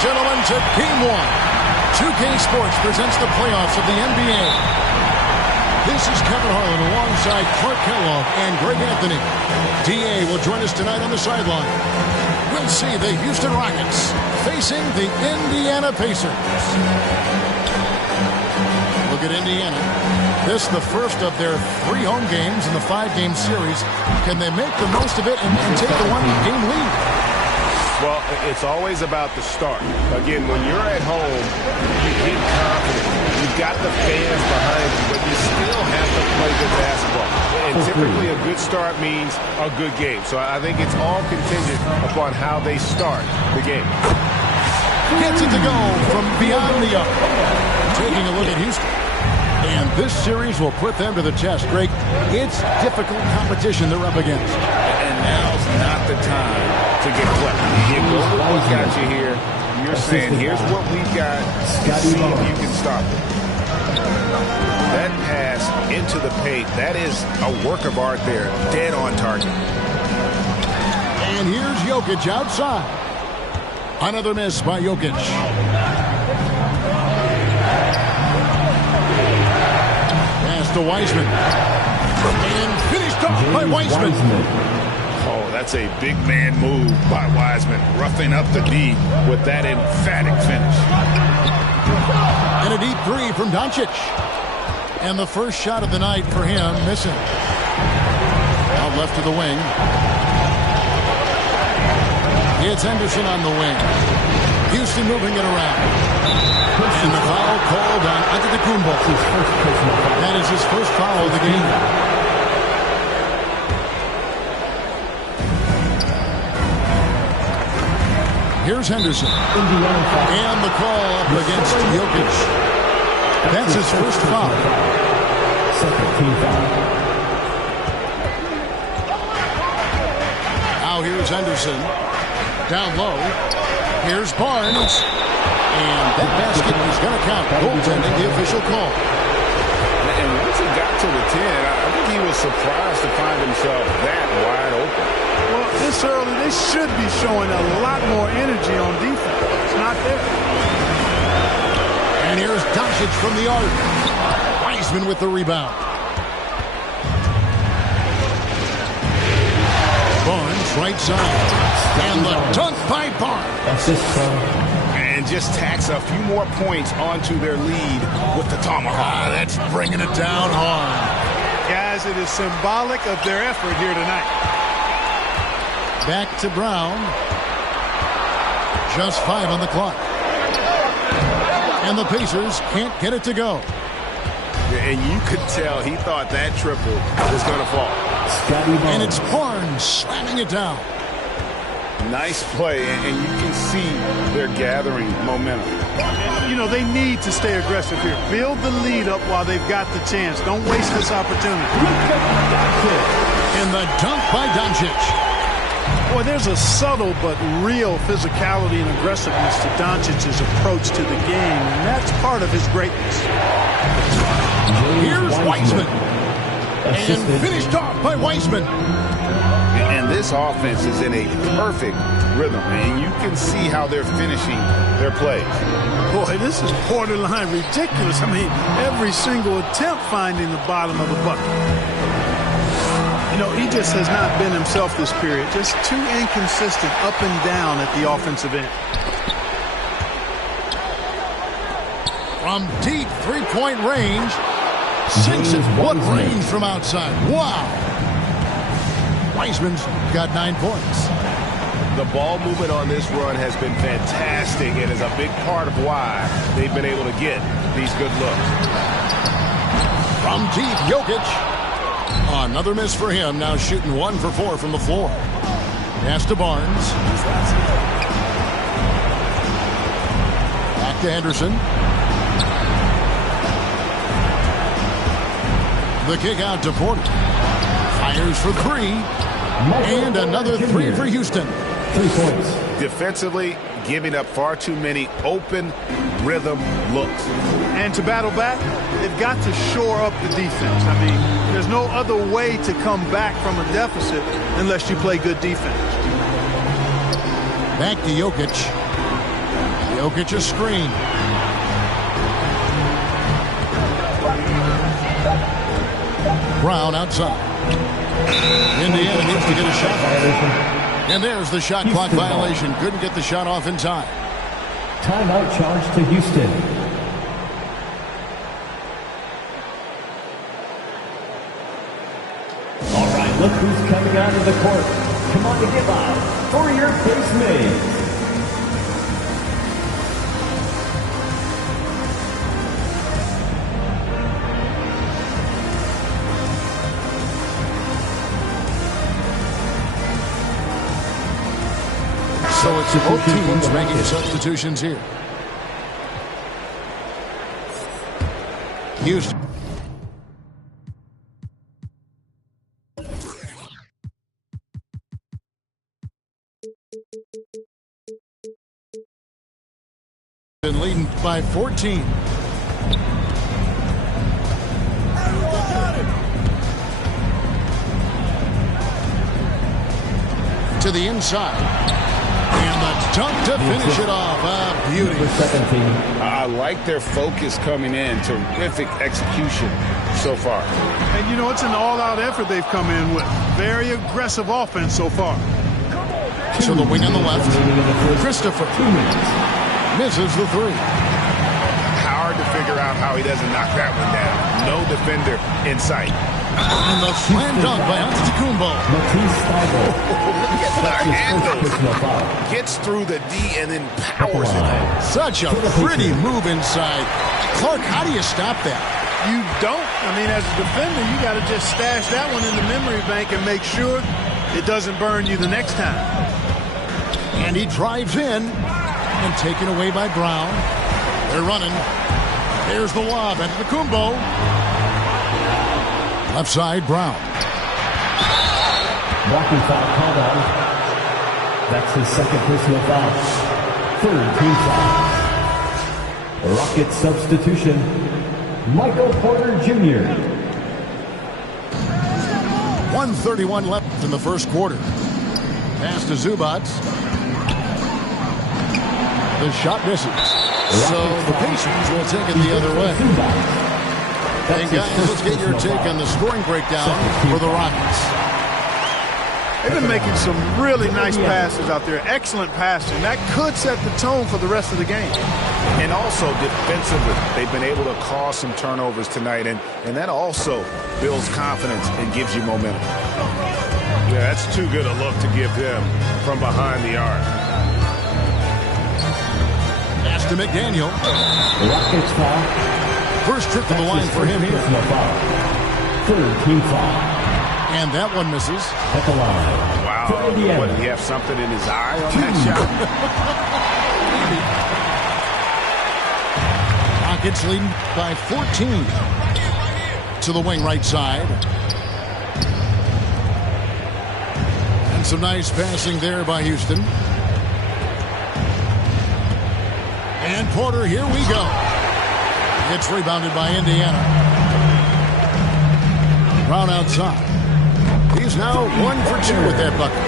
gentlemen, to Game 1. 2K Sports presents the playoffs of the NBA. This is Kevin Harlan alongside Clark Kellogg and Greg Anthony. D.A. will join us tonight on the sideline. We'll see the Houston Rockets facing the Indiana Pacers. Look at Indiana. This is the first of their 3 home games in the 5-game series. Can they make the most of it and take the 1-game lead? Well, it's always about the start. Again, when you're at home, you get confident. You've got the fans behind you, but you still have to play good basketball. And typically a good start means a good game. So I think it's all contingent upon how they start the game. Gets it to go from beyond the arc. Taking a look at Houston. And this series will put them to the test, Greg. It's difficult competition they're up against. And now's not the time to get clever. You go with what got you here. You're saying, here's what we've got. See if you can stop it. That pass into the paint, that is a work of art there. Dead on target. And here's Jokic outside. Another miss by Jokic. Pass to Wiseman. And finished off by Wiseman. Oh, that's a big man move by Wiseman. Roughing up the D with that emphatic finish. And a deep 3 from Doncic. And the first shot of the night for him, missing. Out left to the wing. It's Henderson on the wing. Houston moving it around. And the foul called on Antetokounmpo. That is his first foul of the game. Here's Henderson. And the call up against Jokic. That's his first foul. Second team foul. Now here's Henderson. Down low. Here's Barnes. And that basket is going to count. Goaltending, the official call. And once he got to the 10, I think he was surprised to find himself that wide open. Well, this early, they should be showing a lot more energy on defense. It's not there. And here's Doncic from the arc. Wiseman with the rebound. Barnes, right side. And the dunk by Barnes. And just tacks a few more points onto their lead with the tomahawk. That's bringing it down hard. Guys, it is symbolic of their effort here tonight. Back to Brown. Just 5 on the clock. And the Pacers can't get it to go. And you could tell he thought that triple was going to fall. And it's Barnes slamming it down. Nice play, and you can see they're gathering momentum. You know, they need to stay aggressive here. Build the lead up while they've got the chance. Don't waste this opportunity. And the dunk by Doncic. Boy, there's a subtle but real physicality and aggressiveness to Doncic's approach to the game, and that's part of his greatness. Here's Wiseman. And finished off by Wiseman. And this offense is in a perfect rhythm, and you can see how they're finishing their plays. Boy, this is borderline ridiculous. I mean, every single attempt finding the bottom of the bucket. You know, he just has not been himself this period. Just too inconsistent up and down at the offensive end. From deep three-point range. Sinks it. What range from outside. Wow. Wiseman's got 9 points. The ball movement on this run has been fantastic and is a big part of why they've been able to get these good looks. From deep, Jokic. Another miss for him. Now shooting 1 for 4 from the floor. Pass to Barnes. Back to Henderson. The kick out to Porter. Fires for 3. And another 3 for Houston. 3 points. Defensively, giving up far too many open rhythm looks. And to battle back, they've got to shore up the defense. I mean, there's no other way to come back from a deficit unless you play good defense. Back to Jokic. The Jokic a screen. Brown outside. Indiana needs to get a shot. And there's the shot clock violation. Couldn't get the shot off in time. Timeout charge to Houston. All right, look who's coming out of the court. Come on to give up for your base mate. So it's both teams making substitutions here. Houston. Leading by 14. To the inside. And the dunk to finish it off. A beauty. I like their focus coming in. Terrific execution so far. And, you know, it's an all-out effort they've come in with. Very aggressive offense so far. So the wing on the left. Christopher misses the three. Hard to figure out how he doesn't knock that one down. No defender in sight. And the slam dunk by Antetokounmpo. Look at the handle. Gets through the D and then powers it home. Such a pretty move inside. Clark, how do you stop that? You don't. I mean, as a defender, you got to just stash that one in the memory bank and make sure it doesn't burn you the next time. And he drives in and taken away by Brown. They're running. There's the lob. Antetokounmpo. Left side, Brown. Blocking foul called on. That's his second personal foul. Third team foul. Rocket substitution. Michael Porter Jr. 1:31 left in the first quarter. Pass to Zubac. The shot misses. So the Pacers will take it the other way. And guys, let's get your take on the scoring breakdown for the Rockets. They've been making some really nice passes out there. Excellent passing. That could set the tone for the rest of the game. And also defensively, they've been able to cause some turnovers tonight, and that also builds confidence and gives you momentum. Yeah, that's too good a look to give them from behind the arc. Pass to McDaniel. Rockets foul. First trip to the line for him here. Third team foul. And that one misses. At the line. Wow. What, did he have something in his eye on that shot? Rockets leading by 14. To the wing right side. And some nice passing there by Houston. And Porter, here we go. It's rebounded by Indiana. Brown outside. He's now 1 for 2 with that bucket.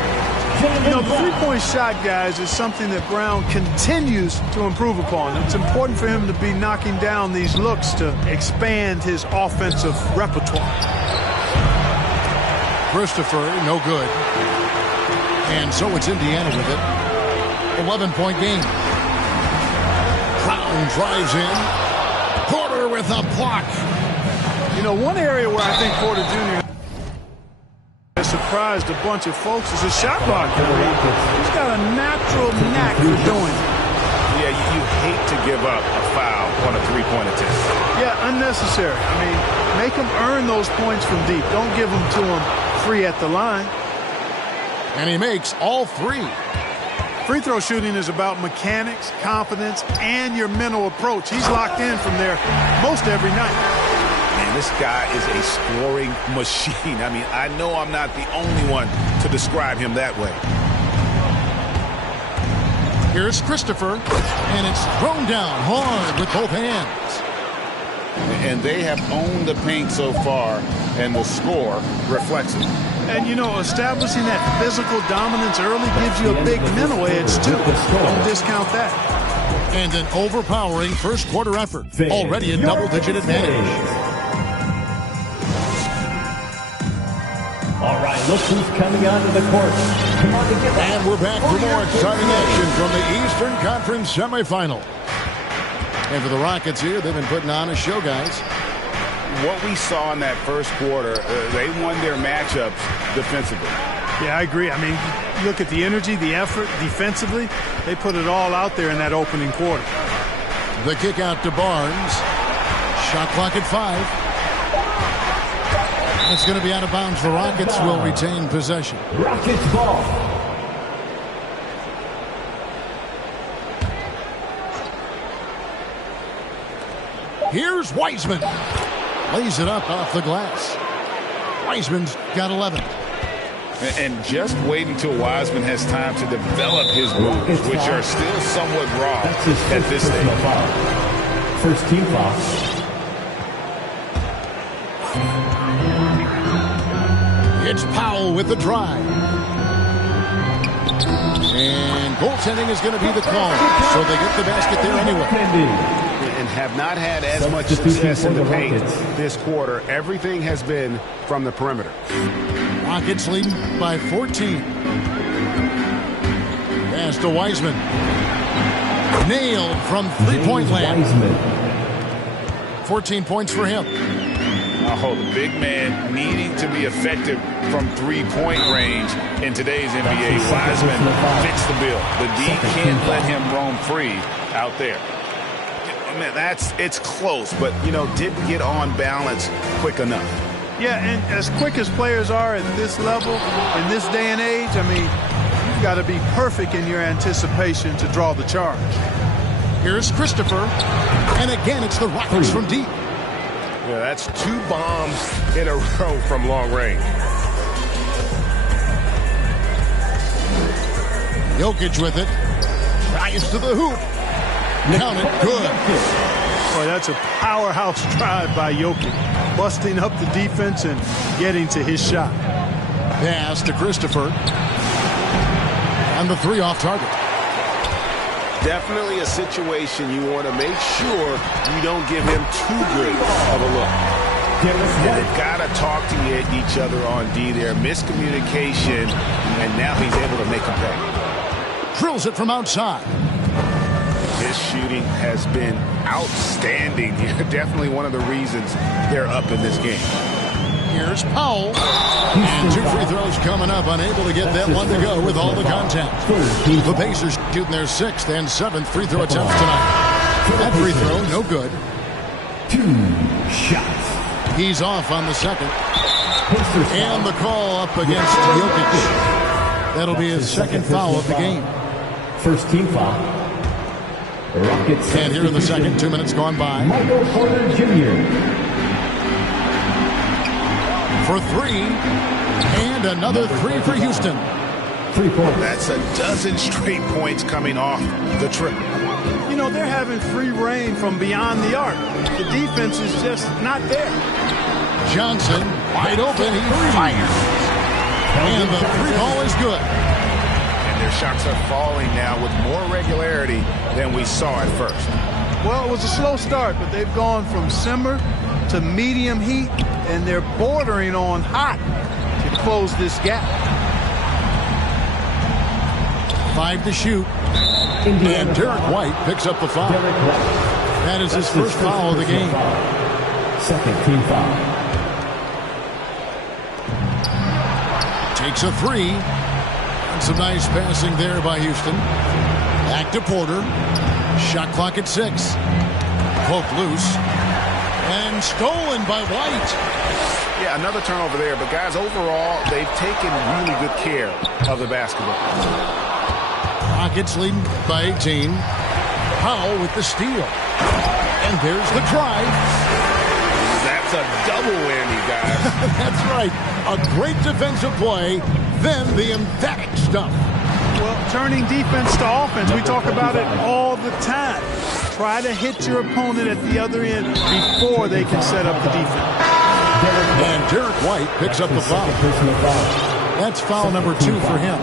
You know, the three-point shot, guys, is something that Brown continues to improve upon. It's important for him to be knocking down these looks to expand his offensive repertoire. Christopher, no good. And so it's Indiana with it. 11-point game. Brown drives in. Porter with a block. You know, one area where I think Porter Jr. has surprised a bunch of folks is his shot block. He's got a natural knack for doing it. Yeah, you hate to give up a foul on a three-point attempt. Yeah, unnecessary. I mean, make him earn those points from deep. Don't give them to him free at the line. And he makes all three. Free throw shooting is about mechanics, confidence, and your mental approach. He's locked in from there most every night. Man, this guy is a scoring machine. I mean, I know I'm not the only one to describe him that way. Here's Christopher, and it's thrown down hard with both hands. And they have owned the paint so far, and the score reflects it. And, you know, establishing that physical dominance early gives you a big mental edge, too. Don't discount that. And an overpowering first quarter effort. Already a double-digit advantage. All right, look who's coming onto the court. Come on, and we're back for more exciting action from the Eastern Conference semifinal. And for the Rockets here, they've been putting on a show, guys. What we saw in that first quarter, they won their matchups defensively. Yeah, I agree. I mean, look at the energy, the effort defensively. They put it all out there in that opening quarter. The kick out to Barnes. Shot clock at 5. It's going to be out of bounds. The Rockets will retain possession. Rockets ball. Here's Wiseman. Lays it up off the glass. Wiseman's got 11. And just wait until Wiseman has time to develop his moves, which are still somewhat raw at this stage. First team foul. It's Powell with the drive. And goaltending is going to be the call. So they get the basket there anyway. And have not had as much success in the paint this quarter. Everything has been from the perimeter. Rockets leading by 14. Pass to Wiseman. Nailed from three-point land. 14 points for him. Oh, the big man needing to be effective from three-point range in today's NBA. Wiseman fits the bill. The D can't let him roam free out there. Man, it's close, but, didn't get on balance quick enough. Yeah, and as quick as players are at this level, in this day and age, I mean, you've got to be perfect in your anticipation to draw the charge. Here's Christopher, and again, it's the Rockets from deep. Yeah, that's 2 bombs in a row from long range. Jokic with it. Drives to the hoop. Count it. Good. Boy, that's a powerhouse drive by Jokic. Busting up the defense and getting to his shot. Pass to Christopher. And the 3 off target. Definitely a situation you want to make sure you don't give him too good of a look. And they've got to talk to each other on D there. Miscommunication, and now he's able to make a pay. Drills it from outside. His shooting has been outstanding. Definitely one of the reasons they're up in this game. Here's Powell. And 2 free throws coming up. Unable to get that one to go with all the contact. The Pacers shooting their 6th and 7th free throw attempts tonight. That free throw, no good. 2 shots. He's off on the second. And the call up against Jokic. That'll be his second foul of the game. First team foul. Rockets. And here in the second, 2 minutes gone by. Michael Porter Jr. For 3, and another 3 for Houston. 3 points. That's a dozen straight points coming off the trip. They're having free reign from beyond the arc. The defense is just not there. Johnson, wide open, he fires. And the 3 ball is good. And their shots are falling now with more regularity than we saw at first. Well, it was a slow start, but they've gone from simmer to medium heat, and they're bordering on hot to close this gap. 5 to shoot. And Derek White picks up the foul. That is his first foul of the game. Second team foul. Takes a 3. And some nice passing there by Houston. Back to Porter. Shot clock at 6. Poked loose. And stolen by White. Yeah, another turnover there. But, guys, overall, they've taken really good care of the basketball. Rockets leading by 18. Powell with the steal. And there's the drive. That's a double whammy, guys. That's right. A great defensive play, then the emphatic stuff. Well, turning defense to offense, we talk about it all the time. Try to hit your opponent at the other end before they can set up the defense. And Derek White picks up the foul. That's foul number 2 for him.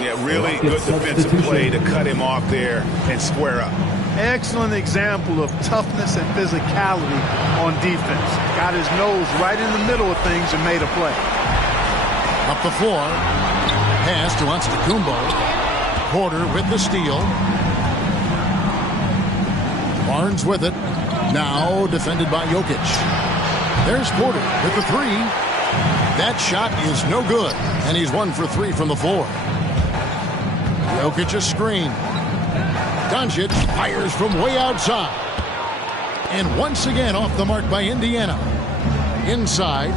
Yeah, really good defensive play to cut him off there and square up. Excellent example of toughness and physicality on defense. Got his nose right in the middle of things and made a play. Up the floor. Pass to Antetokounmpo. Porter with the steal. Barnes with it. Now defended by Jokic. There's Porter with the three. That shot is no good, and he's 1 for 3 from the floor. Jokic a screen. Doncic fires from way outside. And once again off the mark by Indiana. Inside.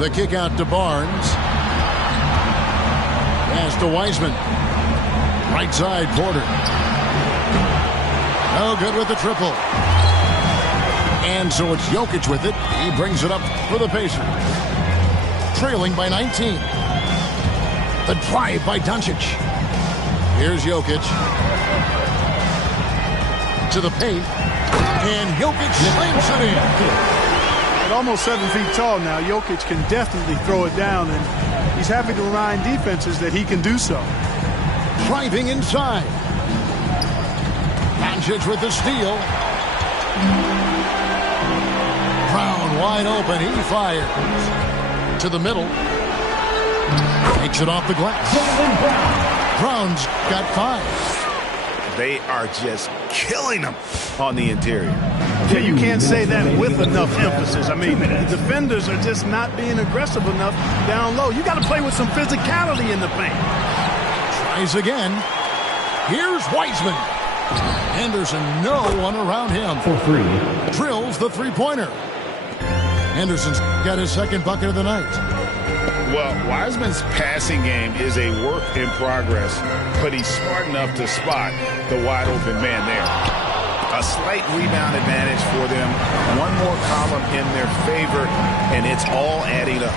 The kick out to Barnes. Pass to Wiseman. Right side, Porter. No good with the triple. And so it's Jokic with it. He brings it up for the Pacers. Trailing by 19. The drive by Doncic. Here's Jokic. To the paint. And Jokic slams it in. At almost 7 feet tall now, Jokic can definitely throw it down, and he's happy to remind defenses that he can do so. Driving inside. Doncic with the steal. Brown wide open. He fires. To the middle. Takes it off the glass. Brown's got 5. They are just killing them on the interior. Yeah, you can't say that with enough emphasis. I mean, the defenders are just not being aggressive enough down low. You got to play with some physicality in the paint. Tries again. Here's Wiseman. Henderson, no one around him. For 3. Drills the three-pointer. Henderson's got his second bucket of the night. Well, Wiseman's passing game is a work in progress, but he's smart enough to spot the wide-open man there. A slight rebound advantage for them. One more column in their favor, and it's all adding up.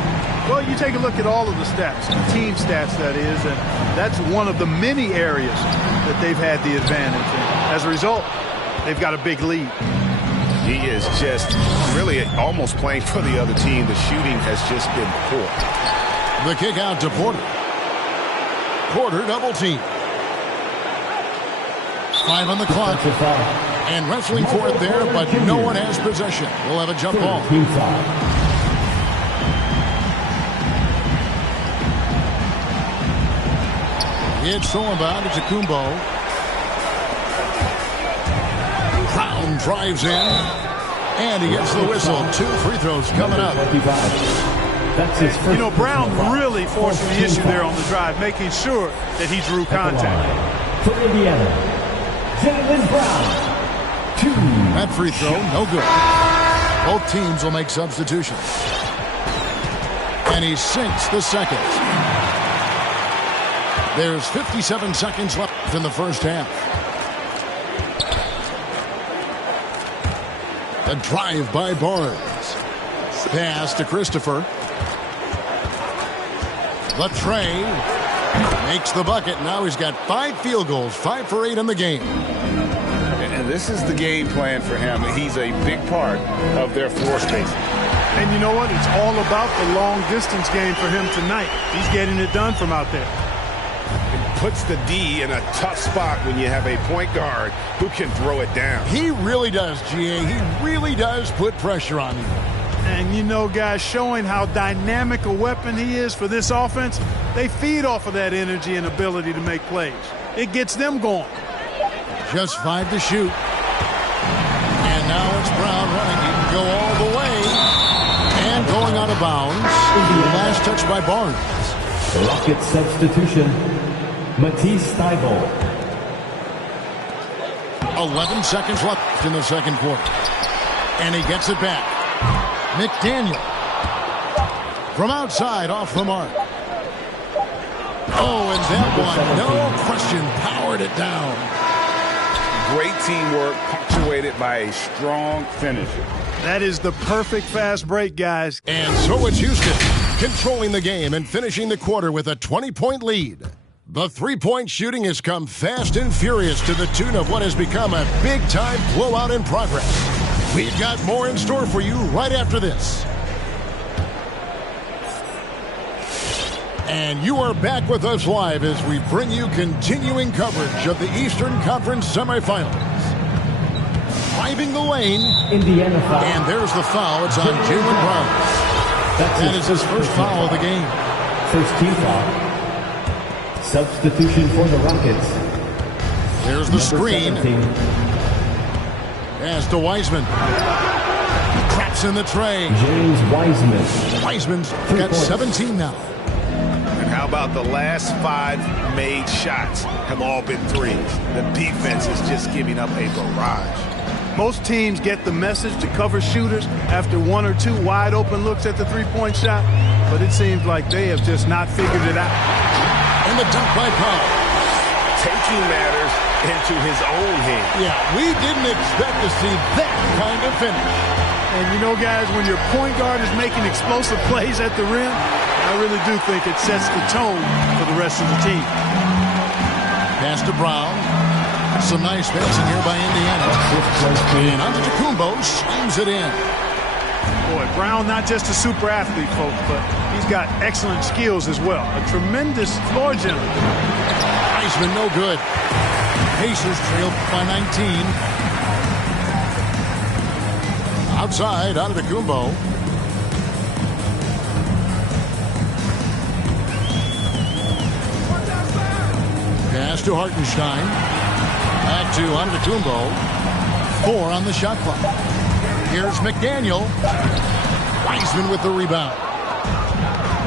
Well, you take a look at all of the stats, the team stats, that is, and that's one of the many areas that they've had the advantage. And as a result, they've got a big lead. He is just really almost playing for the other team. The shooting has just been poor. The kick out to Porter. Porter double team. 5 on the clock. And wrestling for it there, but no one has possession. We'll have a jump ball. It's thrown by Antetokounmpo. Brown drives in. And he gets the whistle. 2 free throws coming up. That's his first. You know, Brown really forcing the issue there on the drive, making sure that he drew contact. For Indiana, Jaylen Brown. 2. That free throw, no good. Both teams will make substitutions. And he sinks the second. There's 57 seconds left in the first half. A drive by Barnes. Pass to Christopher. Latrey makes the bucket. Now he's got 5 field goals, 5 for 8 in the game. And this is the game plan for him. He's a big part of their floor spacing. And you know what? It's all about the long-distance game for him tonight. He's getting it done from out there. It puts the D in a tough spot when you have a point guard who can throw it down. He really does, GA. He really does put pressure on you. And you know, guys, showing how dynamic a weapon he is for this offense, they feed off of that energy and ability to make plays. It gets them going. Just 5 to shoot. And now it's Brown running. He can go all the way. And going out of bounds. Last touch by Barnes. Rocket substitution. Matisse Thybulle. 11 seconds left in the second quarter. And he gets it back. McDaniel. From outside, off the mark. Oh, and that one, no question, powered it down. Great teamwork, punctuated by a strong finisher. That is the perfect fast break, guys. And so it's Houston, controlling the game and finishing the quarter with a 20-point lead. The three-point shooting has come fast and furious to the tune of what has become a big-time blowout in progress. We've got more in store for you right after this. And you are back with us live as we bring you continuing coverage of the Eastern Conference semifinals. Driving the lane. Indiana foul. And there's the foul. It's on Jaylen Brown. That is his first foul of the game. First team foul. Substitution for the Rockets. There's the screen. 17. As to Wiseman. Traps in the tray. James Wiseman. Wiseman's got 17 now. And how about the last 5 made shots have all been threes? The defense is just giving up a barrage. Most teams get the message to cover shooters after 1 or 2 wide open looks at the three-point shot, but it seems like they have just not figured it out. And the dunk by Powell. Taking matters into his own hands. Yeah, we didn't expect to see that kind of finish. And you know, guys, when your point guard is making explosive plays at the rim, I really do think it sets the tone for the rest of the team. Pass to Brown. Some nice passing here by Indiana. And Antetokounmpo slams it in. Boy, Brown not just a super athlete, folks, but he's got excellent skills as well. A tremendous floor general. Wiseman no good. Pacers trailed by 19. Outside, Antetokounmpo. Pass to Hartenstein. Back to Antetokounmpo. 4 on the shot clock. Here's McDaniel. Wiseman with the rebound.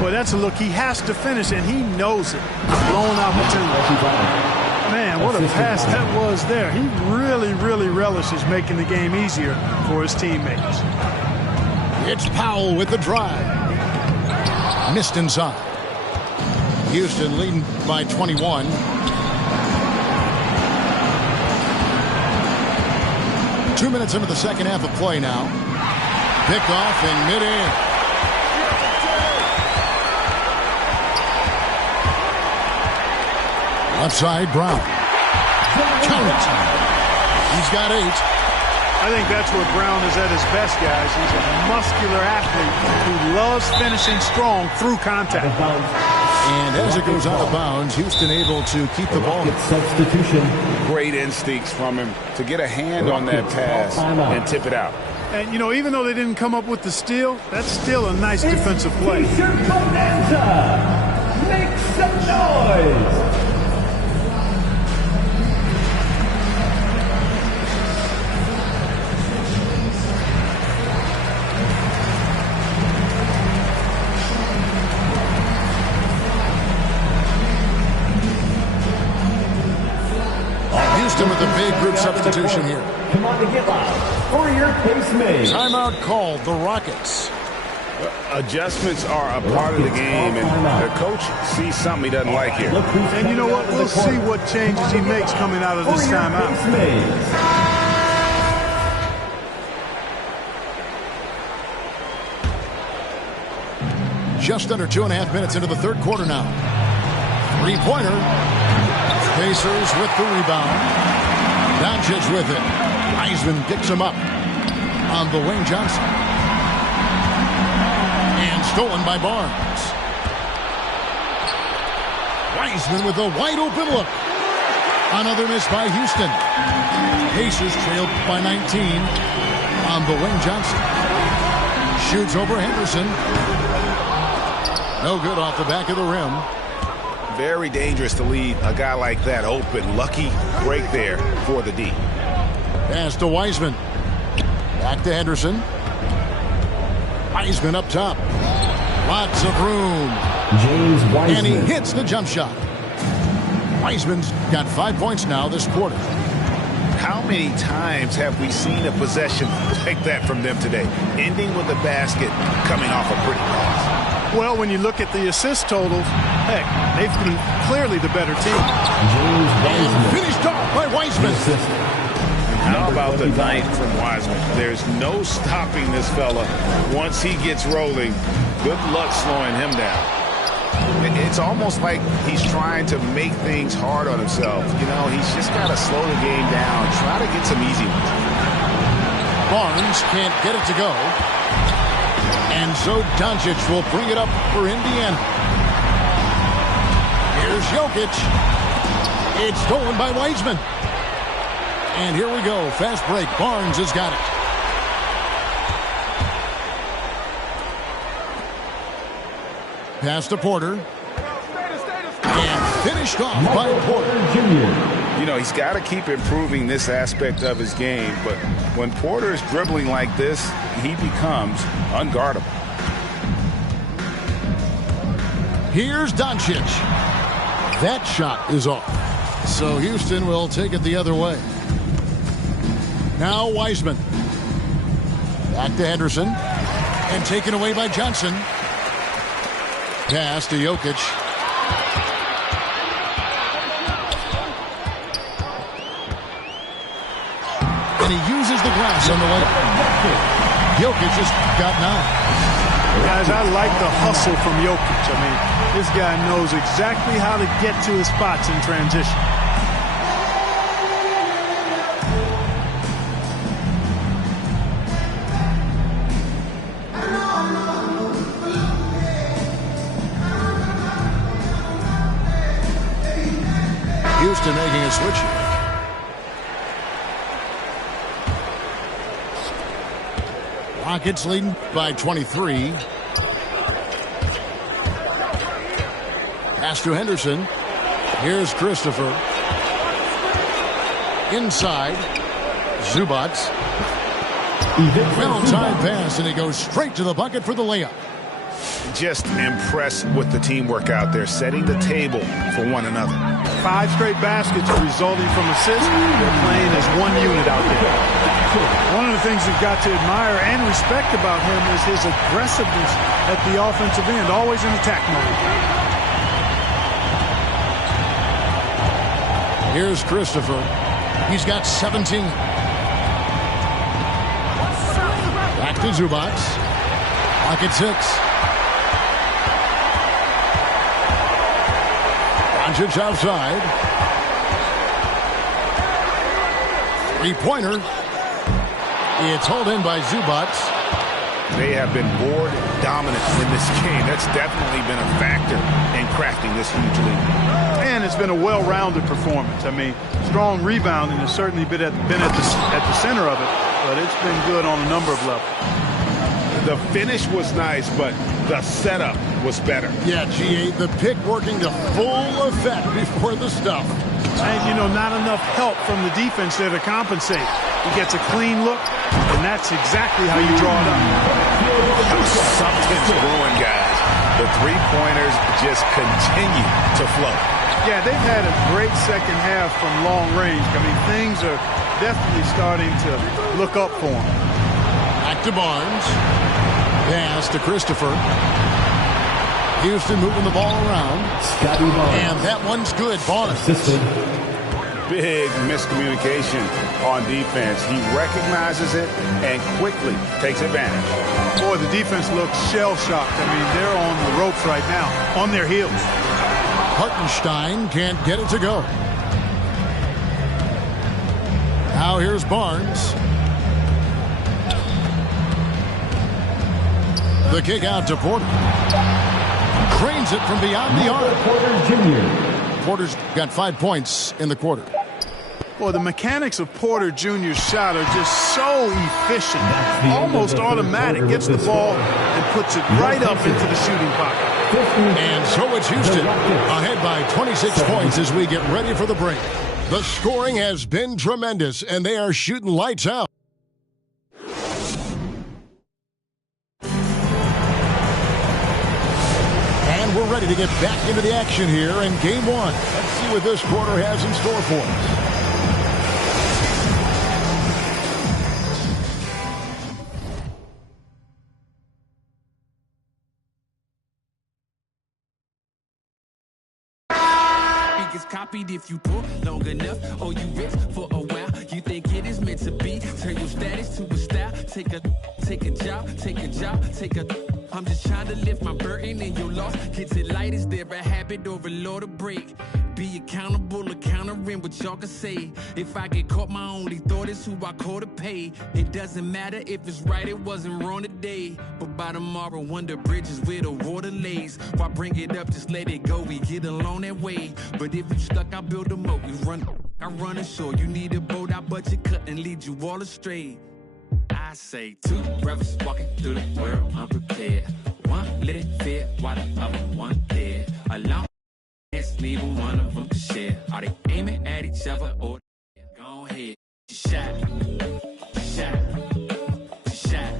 Boy, that's a look he has to finish, and he knows it. Blown opportunity. Man, what a pass that was there. He really, really relishes making the game easier for his teammates. It's Powell with the drive. Missed inside. Houston leading by 21. Two minutes into the second half of play now. Pickoff in midair. Left side, Brown. Count it. He's got 8. I think that's where Brown is at his best, guys. He's a muscular athlete who loves finishing strong through contact. And as it goes out of bounds, Houston able to keep the ball. Substitution. Great instincts from him to get a hand on that pass and tip it out. And, you know, even though they didn't come up with the steal, that's still a nice defensive play. Bonanza. Make some noise. Houston with a big group substitution here. Come on to get loud. For your case made. Timeout called, the Rockets. Adjustments are a part of the game, and the coach sees something he doesn't like here. And you know what? We'll see what changes he makes coming out of this timeout. Just under 2.5 minutes into the third quarter now. Three-pointer. Pacers with the rebound. Doncic with it. Wiseman picks him up on the Wayne Johnson. And stolen by Barnes. Wiseman with a wide open look. Another miss by Houston. Pacers trailed by 19 on the Wayne Johnson. Shoots over Henderson. No good off the back of the rim. Very dangerous to leave a guy like that open. Lucky break there for the D. Pass to Wiseman. Back to Henderson. Wiseman up top. Lots of room. James Wiseman. And he hits the jump shot. Wiseman's got 5 points now this quarter. How many times have we seen a possession like that from them today? Ending with a basket, coming off a pretty pass. Well, when you look at the assist totals, heck, they've been clearly the better team. James Wiseman. Finished off by Wiseman. How about the night from Wiseman? There's no stopping this fella. Once he gets rolling, good luck slowing him down. It's almost like he's trying to make things hard on himself. You know, he's just got to slow the game down, try to get some easy ones. Barnes can't get it to go. And so Doncic will bring it up for Indiana. Here's Jokic. It's stolen by Wiseman. And here we go. Fast break. Barnes has got it. Pass to Porter. And finished off by Porter Jr. You know, he's got to keep improving this aspect of his game, but when Porter is dribbling like this, he becomes unguardable. Here's Doncic. That shot is off. So Houston will take it the other way. Now Wiseman. Back to Henderson. And taken away by Johnson. Pass to Jokic. And he uses the glass on the way. Jokic just got 9. Guys, I like the hustle from Jokic. I mean, this guy knows exactly how to get to his spots in transition. Houston making a switch here. Rockets leading by 23. Pass to Henderson. Here's Christopher. Inside. Zubac. Well-timed pass, and he goes straight to the bucket for the layup. Just impressed with the teamwork out there, setting the table for one another. 5 straight baskets resulting from assists. They're playing as one unit out there. One of the things you've got to admire and respect about him is his aggressiveness at the offensive end, always in attack mode. Here's Christopher. He's got 17. Back to Zubac. Pocket 6. Doncic outside. Three-pointer. It's hauled in by Zubac. They have been board dominant in this game. That's definitely been a factor in crafting this huge lead. And it's been a well-rounded performance. I mean, strong rebounding has certainly been at the center of it, but it's been good on a number of levels. The finish was nice, but the setup was better. Yeah, GA, the pick working to full effect before the stuff. And, you know, not enough help from the defense there to compensate. He gets a clean look, and that's exactly how you draw it up. Something's brewing, guys. The three-pointers just continue to flow. Yeah, they've had a great second half from long range. I mean, things are definitely starting to look up for them. Back to Barnes. Pass to Christopher. Houston moving the ball around. Scotty Barnes. And that one's good. Barnes. Big miscommunication on defense. He recognizes it and quickly takes advantage. Boy, the defense looks shell-shocked. I mean, they're on the ropes right now, on their heels. Hartenstein can't get it to go. Now here's Barnes. The kick out to Porter. Cranes it from beyond the arc. Porter Jr. Porter's got 5 points in the quarter. Boy, the mechanics of Porter Jr.'s shot are just so efficient, almost automatic. Gets the ball and puts it right up into the shooting pocket. And so it's Houston ahead by 26 points as we get ready for the break. The scoring has been tremendous, and they are shooting lights out. And we're ready to get back into the action here in Game 1. Let's see what this quarter has in store for us. It's copied if you pull long enough or you rest for a while. You think it is meant to be. Turn your status to a style. Take a job, take a I'm just trying to lift my burden and your loss. Gets it light, is there a habit or a law to break? Be accountable, countering what y'all can say. If I get caught, my only thought is who I call to pay. It doesn't matter if it's right, it wasn't wrong today. But by tomorrow, wonder bridges where the water lays. Why bring it up, just let it go, we get along that way. But if you stuck, I'll build a moat. I run ashore, you need a boat, I budget cut and lead you all astray. I say two brothers walking through the world unprepared. One lit fear while the other one dead. Alone, neither one of them can share. Are they aiming at each other or go ahead? Shot, shot, shot,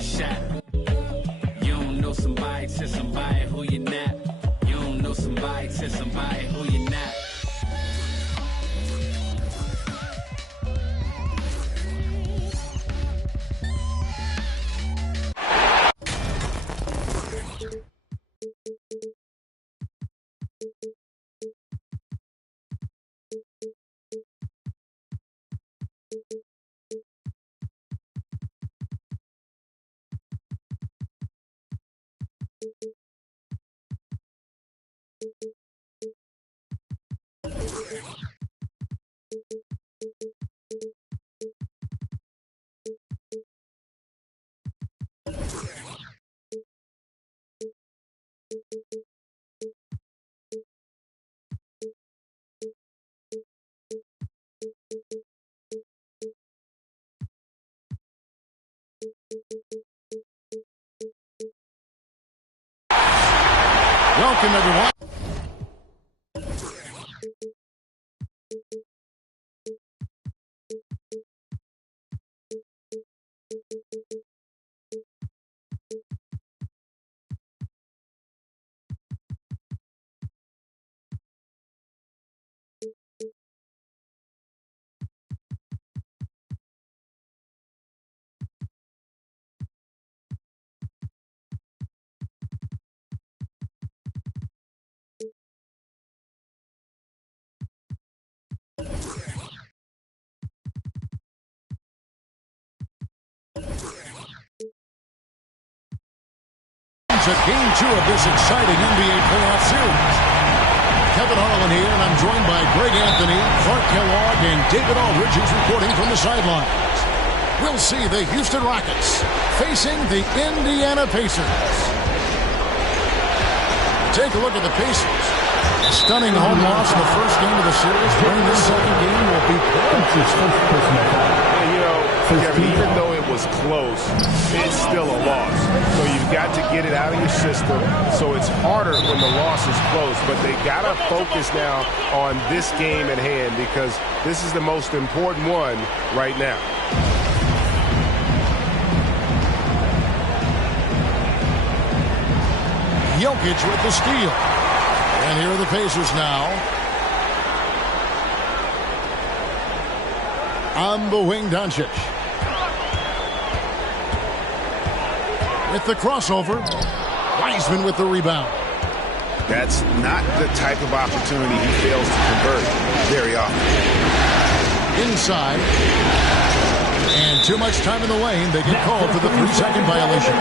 shot. You don't know somebody, tell somebody who you're not. You don't know somebody, tell somebody who you're not. Welcome, everyone. At Game 2 of this exciting NBA playoff series. Kevin Harlan here, and I'm joined by Greg Anthony, Clark Kellogg, and David Aldridge, who's reporting from the sidelines. We'll see the Houston Rockets facing the Indiana Pacers. Take a look at the Pacers. A stunning home loss in the first game of the series. Winning this second game will be Pacers' first personal foul. Kevin, even though it was close, it's still a loss. So you've got to get it out of your system. So it's harder when the loss is close. But they got to focus now on this game at hand because this is the most important one right now. Jokic with the steal. And here are the Pacers now. On the wing, Doncic. With the crossover, Wiseman with the rebound. That's not the type of opportunity he fails to convert very often. Inside. And too much time in the lane. They get called for the 3-second violation.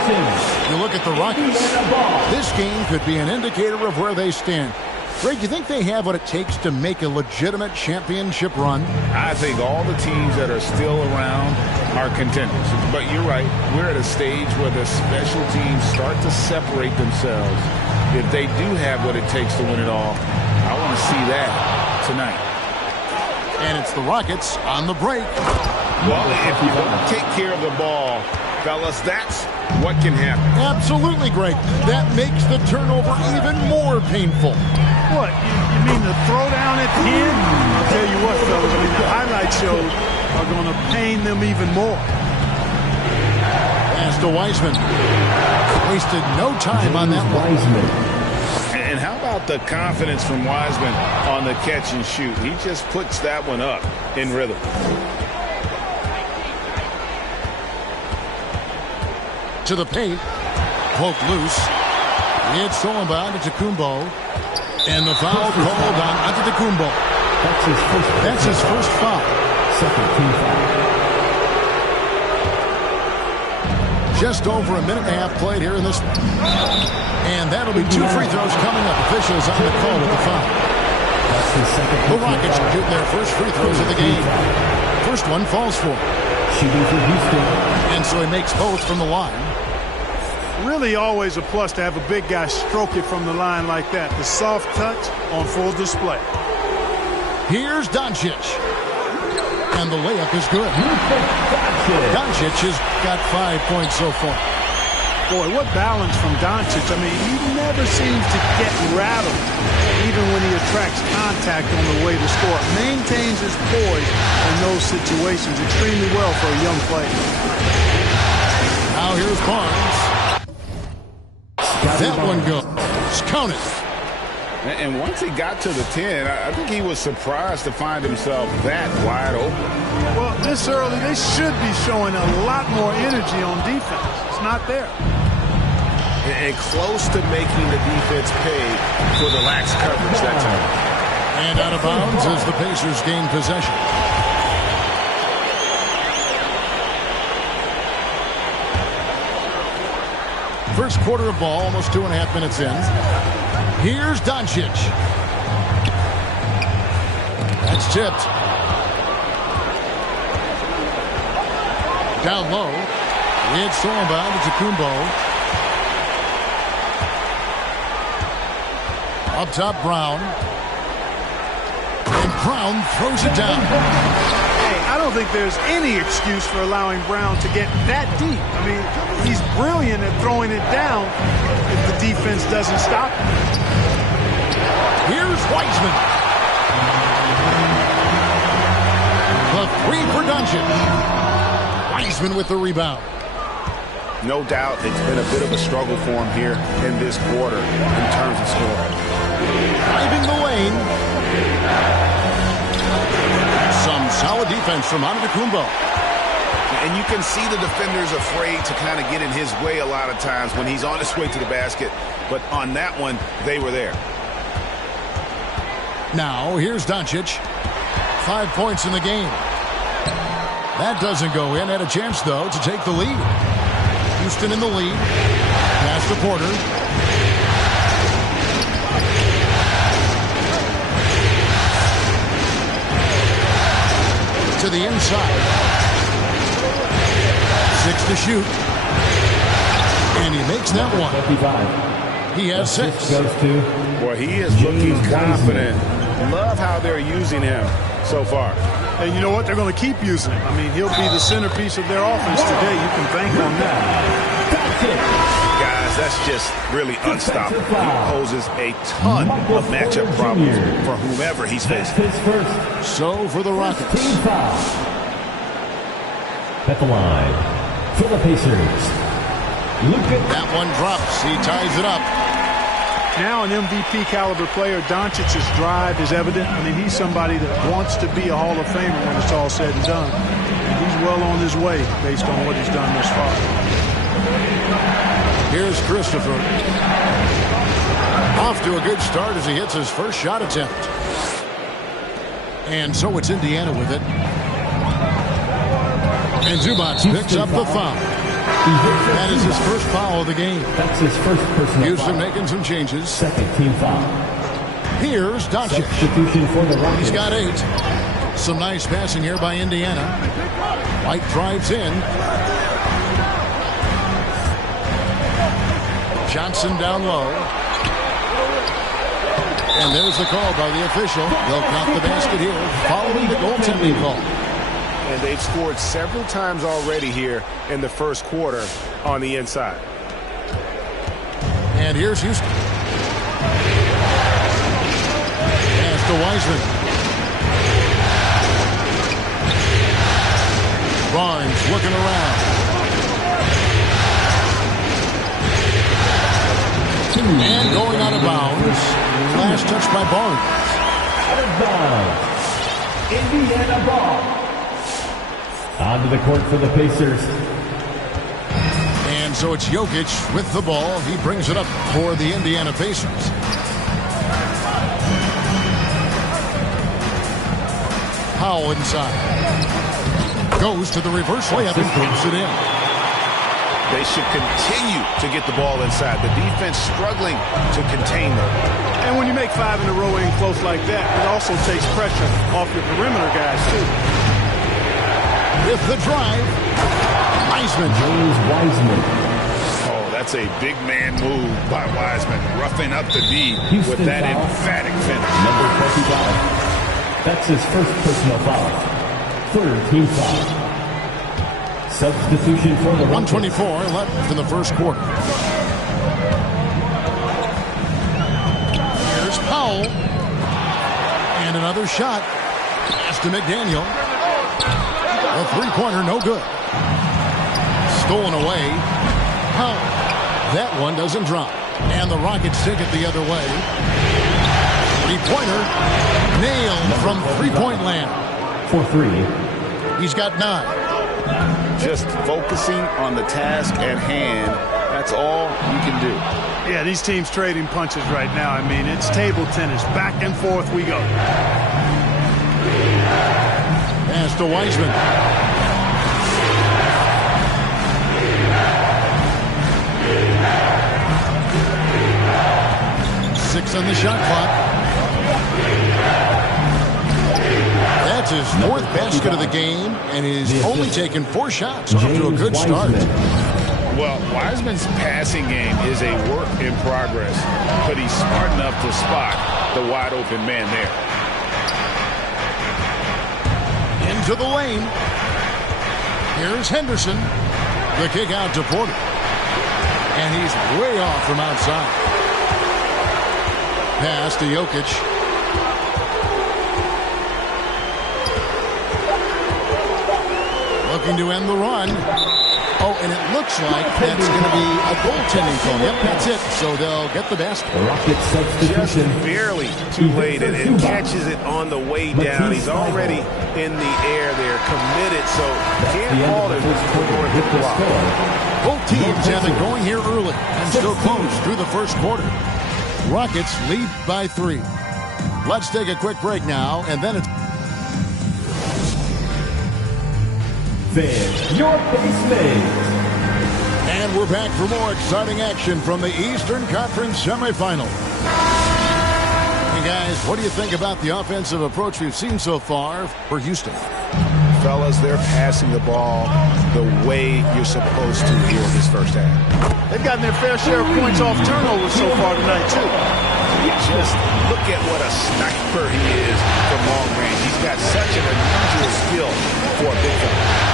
You look at the Rockets. This game could be an indicator of where they stand. Greg, do you think they have what it takes to make a legitimate championship run? I think all the teams that are still around are contenders. But you're right. We're at a stage where the special teams start to separate themselves. If they do have what it takes to win it all, I want to see that tonight. And it's the Rockets on the break. Well, if you don't take care of the ball, fellas, that's what can happen. Absolutely, Greg. That makes the turnover even more painful. What? You mean the throwdown at the end? I'll tell you what, fellas. I mean, the highlight shows are going to pain them even more. As to Wiseman. Wasted no time on that one. And how about the confidence from Wiseman on the catch and shoot? He just puts that one up in rhythm. To the paint. Poked loose. It's stolen by Antetokounmpo. And the foul called on Antetokounmpo. That's his first foul. Second team foul. Just over a minute and a half played here in this one. And that'll be 2 free throws coming up. Officials on the call with the foul. The Rockets shoot their first free throws of the game. First one falls for him. Shooting for Houston. And so he makes both from the line. Really always a plus to have a big guy stroke it from the line like that. The soft touch on full display. Here's Doncic. And the layup is good. Doncic has got 5 points so far. Boy, what balance from Doncic. I mean, he never seems to get rattled, even when he attracts contact on the way to score. Maintains his poise in those situations extremely well for a young player. Now here's Barnes. That one goes. Count it. And once he got to the 10, I think he was surprised to find himself that wide open. Well, this early, they should be showing a lot more energy on defense. It's not there. And close to making the defense pay for the lax coverage that time. And out of bounds as the Pacers gain possession. First quarter of ball, almost 2.5 minutes in. Here's Doncic. That's tipped. Down low. It's thrown down to Kumbo. Up top, Brown. And Brown throws it down. I don't think there's any excuse for allowing Brown to get that deep. I mean, he's brilliant at throwing it down if the defense doesn't stop him. Here's Wiseman. The 3 for Doncic. Wiseman with the rebound. No doubt it's been a bit of a struggle for him here in this quarter in terms of scoring. Driving the lane. Some solid defense from Antetokounmpo. And you can see the defenders afraid to kind of get in his way a lot of times when he's on his way to the basket. But on that one, they were there. Now, here's Doncic. 5 points in the game. That doesn't go in. Had a chance, though, to take the lead. Houston in the lead. Pass to Porter. To the inside. 6 to shoot. And he makes that one. He has 6. Boy, he is looking confident. Love how they're using him so far. And you know what? They're going to keep using him. I mean, he'll be the centerpiece of their offense today. You can bank on that. Guys, that's just really unstoppable. He poses a ton of matchup problems for whomever he's facing. So for the Rockets. At the line for the Pacers. That one drops. He ties it up. Now an MVP caliber player, Doncic's drive is evident. I mean, he's somebody that wants to be a Hall of Famer when it's all said and done. And he's well on his way based on what he's done thus far. Here's Christopher. Off to a good start as he hits his first shot attempt. And so it's Indiana with it. And Zubac picks up the foul. That is his first foul of the game. That's his first personal Houston foul. making some changes. Second team foul. Here's Doncic. Substitution for the Rockets. He's got 8. Some nice passing here by Indiana. White drives in. Johnson down low. And there's the call by the official. They'll count the basket here following the goaltending call. And they've scored several times already here in the first quarter on the inside. And here's Houston. Pass to Wiseman. Barnes looking around. And going out of bounds. Last touch by Barnes. Out of bounds. Indiana ball. Onto the court for the Pacers. And so it's Jokic with the ball. He brings it up for the Indiana Pacers. Powell inside. Goes to the reverse layup and puts it in. They should continue to get the ball inside. The defense struggling to contain them. And when you make 5 in a row in close like that, it also takes pressure off your perimeter guys, too. With the drive, Wiseman. James Wiseman. Oh, that's a big man move by Wiseman, roughing up the D Houston with that foul. emphatic finish. Number 25. That's his first personal foul. Third team foul. Substitution for the 1:24 left in the first quarter. Here's Powell. And another shot. Pass to McDaniel. A three-pointer, no good. Stolen away. Powell. That one doesn't drop. And the Rockets take it the other way. Three-pointer. Nailed from three-point land. For 3. He's got 9. Just focusing on the task at hand, that's all you can do. Yeah, these teams trading punches right now. I mean, it's table tennis. Back and forth we go. Pass to Wiseman. Six on the shot clock. That's his 4th basket of the game, and he's only taken 4 shots. Off to a good start. Well, Wiseman's passing game is a work in progress, but he's smart enough to spot the wide open man there. Into the lane. Here's Henderson. The kick out to Porter. And he's way off from outside. Pass to Jokic. Looking to end the run. Oh, and it looks like that's going to be a goaltending call. Yep, that's it. So they'll get the basket. Rocket Just substitution. barely too late, and catches it on the way down. He's already in the air there, committed, so can't fault him for going to the block. Both teams have it going here early and still close through the first quarter. Rockets lead by 3. Let's take a quick break now, and then it's Fans, your base mate. And we're back for more exciting action from the Eastern Conference semifinal. Hey guys, what do you think about the offensive approach we've seen so far for Houston? Fellas, they're passing the ball the way you're supposed to here in this first half. They've gotten their fair share of points off turnovers so far tonight, too. Just look at what a sniper he is from long range. He's got such an unusual skill for a big fella.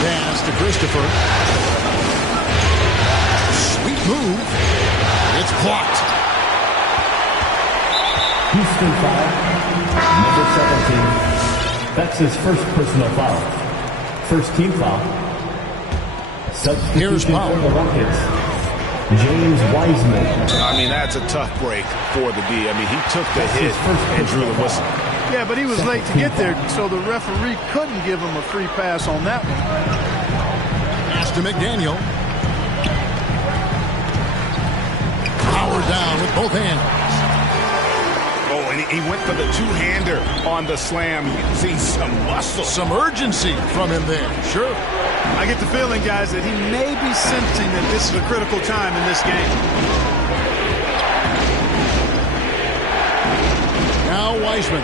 Pass to Christopher. Sweet move. It's blocked. Houston foul. Number 17. That's his first personal foul. First team foul. Here's Substitution Powell. for the Rockets. James Wiseman. I mean, that's a tough break for the D. I mean, he took the hit and drew the whistle. Yeah, but he was late to get there, so the referee couldn't give him a free pass on that one. Pass to McDaniel. Power down with both hands. Oh, and he went for the two-hander on the slam. You can see some muscle. Some urgency from him there. Sure. I get the feeling, guys, that he may be sensing that this is a critical time in this game. Now Wiseman.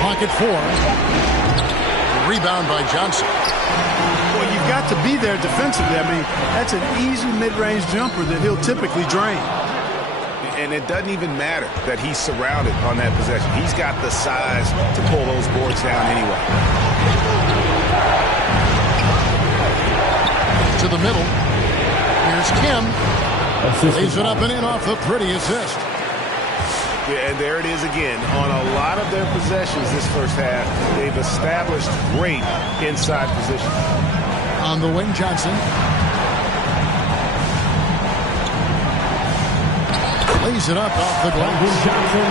Pocket 4. Rebound by Johnson. Well, you've got to be there defensively. I mean, that's an easy mid-range jumper that he'll typically drain. And it doesn't even matter that he's surrounded on that possession. He's got the size to pull those boards down anyway. To the middle. Here's Kim. Assistant Lays it up and in off the pretty assist. Yeah, and there it is again. On a lot of their possessions this first half, they've established great inside position. On the wing, Johnson. Lays it up off the glass. Johnson.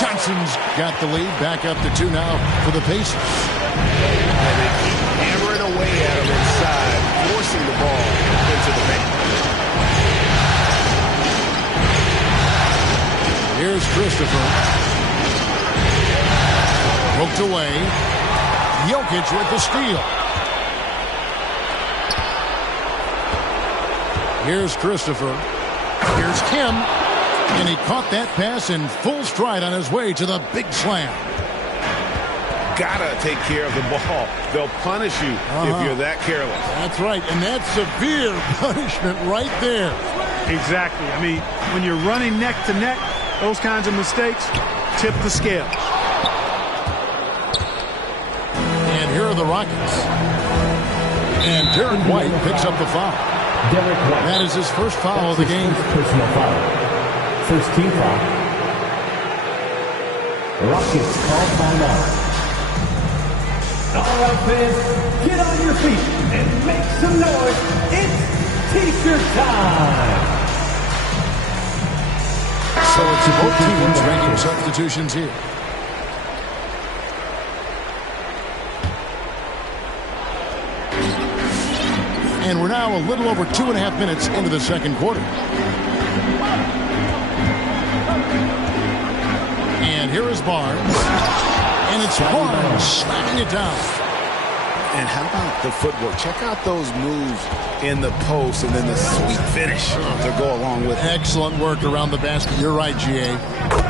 Johnson's got the lead. Back up to 2 now for the Pacers. And they keep hammering away at him inside, forcing the ball into the paint. Here's Christopher. Poked away. Jokic with the steal. Here's Christopher. Here's Kim. And he caught that pass in full stride on his way to the big slam. Gotta take care of the ball. They'll punish you if you're that careless. That's right, and that's severe punishment right there. Exactly. I mean, when you're running neck to neck, those kinds of mistakes tip the scale. And here are the Rockets. And Derek White picks up the foul. Derek White. That is his first foul of the game. Personal foul. First team foul. Rockets call timeout. All right, fans, get on your feet and make some noise. It's T-shirt time. So it's both teams making substitutions here. And we're now a little over 2.5 minutes into the second quarter. And here is Barnes. And it's Barnes slamming it down. And how about the footwork? Check out those moves in the post and then the sweet finish to go along with it. Excellent work around the basket. You're right, G.A.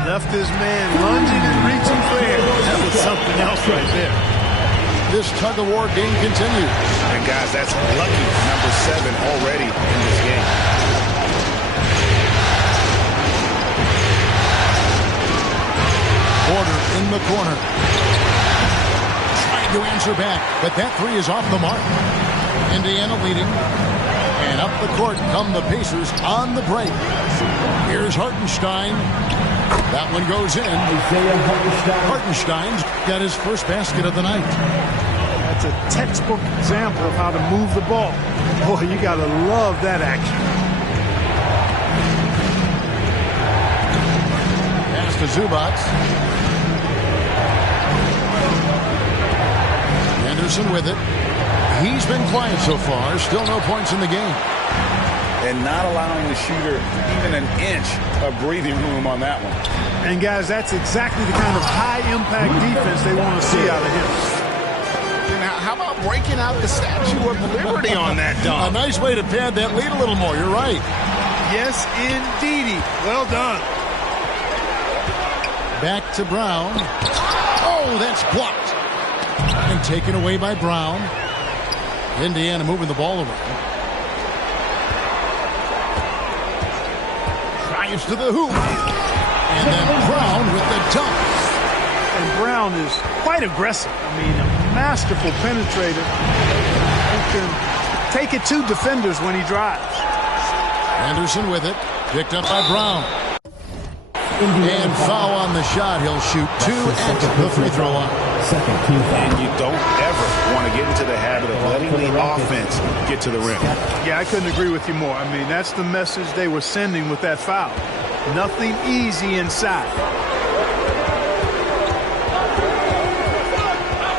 Left his man lunging and reaching for air. That was something else right there. This tug-of-war game continues. And guys, that's lucky number 7 already in this game. Porter in the corner. Trying to answer back, but that three is off the mark. Indiana leading. And up the court come the Pacers on the break. Here's Hartenstein. That one goes in. Hartenstein's got his first basket of the night. That's a textbook example of how to move the ball. Boy, you got to love that action. Pass to Zubac. Anderson with it. He's been quiet so far. Still no points in the game. And not allowing the shooter even an inch of breathing room on that one. And, guys, that's exactly the kind of high-impact defense they want to see out of him. Now, how about breaking out the Statue of Liberty on that dunk? A nice way to pad that lead a little more. You're right. Yes, indeedy. Well done. Back to Brown. Oh, that's blocked. And taken away by Brown. Indiana moving the ball around. Drives to the hoop. And then Brown with the dunk. And Brown is quite aggressive. I mean, a masterful penetrator who can take it to defenders when he drives. Anderson with it. Picked up by Brown. And foul on the shot. He'll shoot 2 at the free throw line. Second team foul. And you don't ever want to get into the habit of letting the offense get to the rim. Yeah, I couldn't agree with you more. I mean, that's the message they were sending with that foul. Nothing easy inside.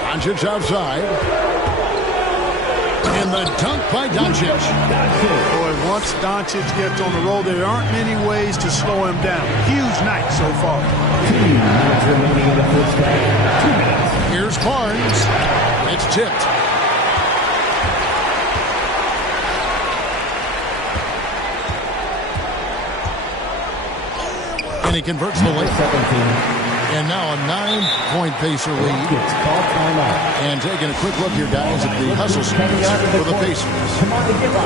Doncic outside. And the dunk by Doncic. Boy, once Doncic gets on the roll, there aren't many ways to slow him down. Huge night so far. 2 minutes remaining in the first half. 2 minutes. Here's Barnes. It's tipped. And he converts the late. 17. And now a 9-point Pacer lead. It's called timeout. And taking a quick look here, guys, at the hustle stats for the Pacers.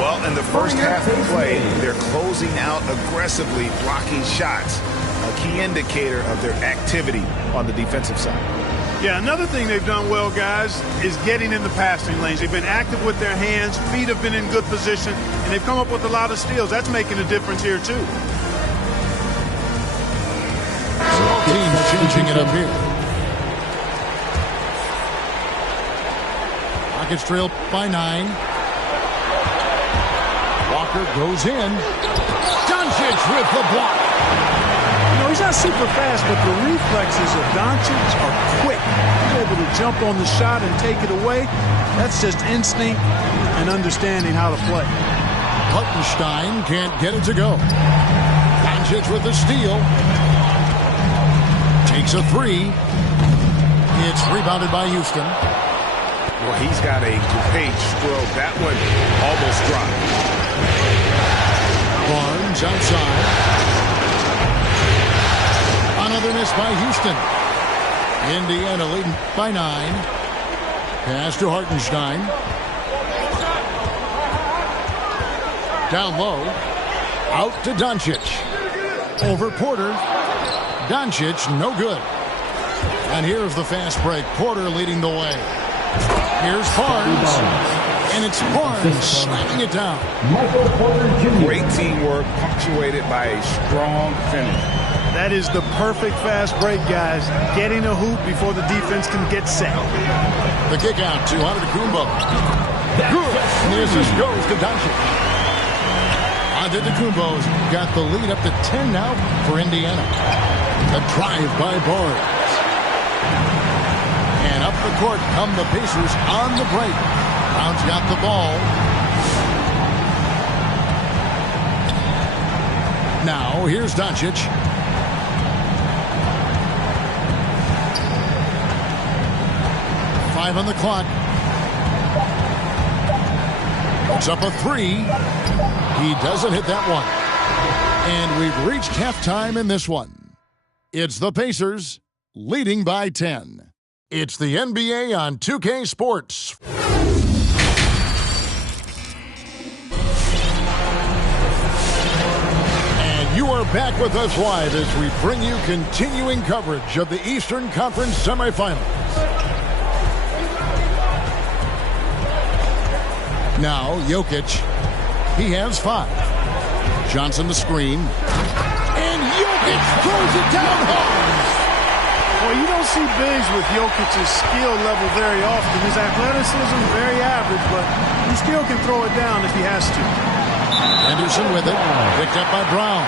Well, in the first half of play, they're closing out aggressively, blocking shots. A key indicator of their activity on the defensive side. Yeah, another thing they've done well, guys, is getting in the passing lanes. They've been active with their hands. Feet have been in good position. And they've come up with a lot of steals. That's making a difference here, too. Teams changing it up here. Rockets trail by 9. Walker goes in. Doncic with the block. You know, he's not super fast, but the reflexes of Doncic are quick. He's able to jump on the shot and take it away. That's just instinct and understanding how to play. Hartenstein can't get it to go. Doncic with the steal. Takes a 3. It's rebounded by Houston. Well, he's got a great stroke. That one almost dropped. Barnes outside. Another miss by Houston. Indiana leading by 9. Pass to Hartenstein. Down low. Out to Doncic. Over Porter. Doncic, no good. And here's the fast break. Porter leading the way. Here's Barnes. And it's Barnes slamming it down. Michael Porter Jr. Great teamwork punctuated by a strong finish. That is the perfect fast break, guys. Getting a hoop before the defense can get set. The kick out to Antetokounmpo. Good. And the assist goes to Doncic. Antetokounmpo's got the lead up to 10 now for Indiana. The drive by Barnes. And up the court come the Pacers on the break. Brown's got the ball. Now here's Doncic. Five on the clock. Puts up a 3. He doesn't hit that one. And we've reached halftime in this one. It's the Pacers leading by 10. It's the NBA on 2K Sports. And you are back with us live as we bring you continuing coverage of the Eastern Conference semifinals. Now, Jokic, he has 5. Johnson the screen. And Jokic throws it down hard. Well, you don't see bigs with Jokic's skill level very often. His athleticism is very average, but he still can throw it down if he has to. Henderson with it. Picked up by Brown.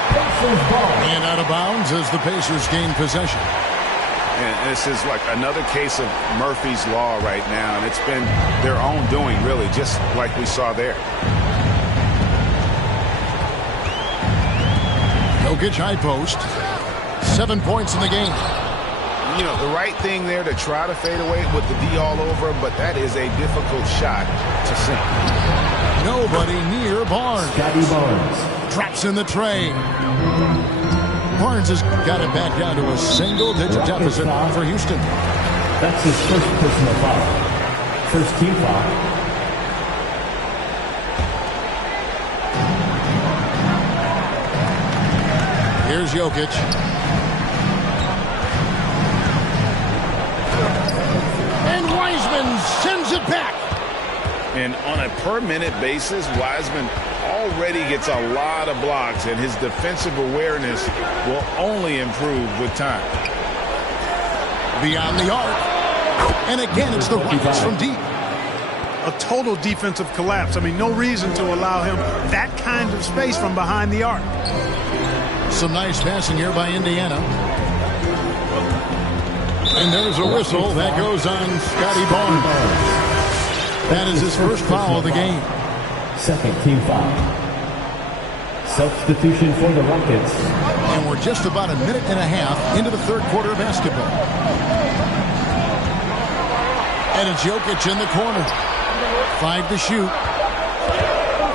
And out of bounds as the Pacers gain possession. And this is like another case of Murphy's Law right now, and it's been their own doing, really, just like we saw there. Jokic high post. 7 points in the game. You know, the right thing there to try to fade away with the D all over, but that is a difficult shot to sink. Nobody near Barnes. Scotty Barnes. Drops in the tray. Barnes has got it back down to a single-digit deficit for Houston. That's his first personal foul. First team foul. Here's Jokic. And Wiseman sends it back. And on a per-minute basis, Wiseman already gets a lot of blocks, and his defensive awareness will only improve with time. Beyond the arc. And again, it's the Rockets from deep. A total defensive collapse. I mean, no reason to allow him that kind of space from behind the arc. Some nice passing here by Indiana. And there's a whistle that goes on Scotty Barnes. That is his first foul of the game. Second team foul. Substitution for the Rockets. And we're just about a minute and a half into the third quarter of basketball. And it's Jokic in the corner. 5 to shoot.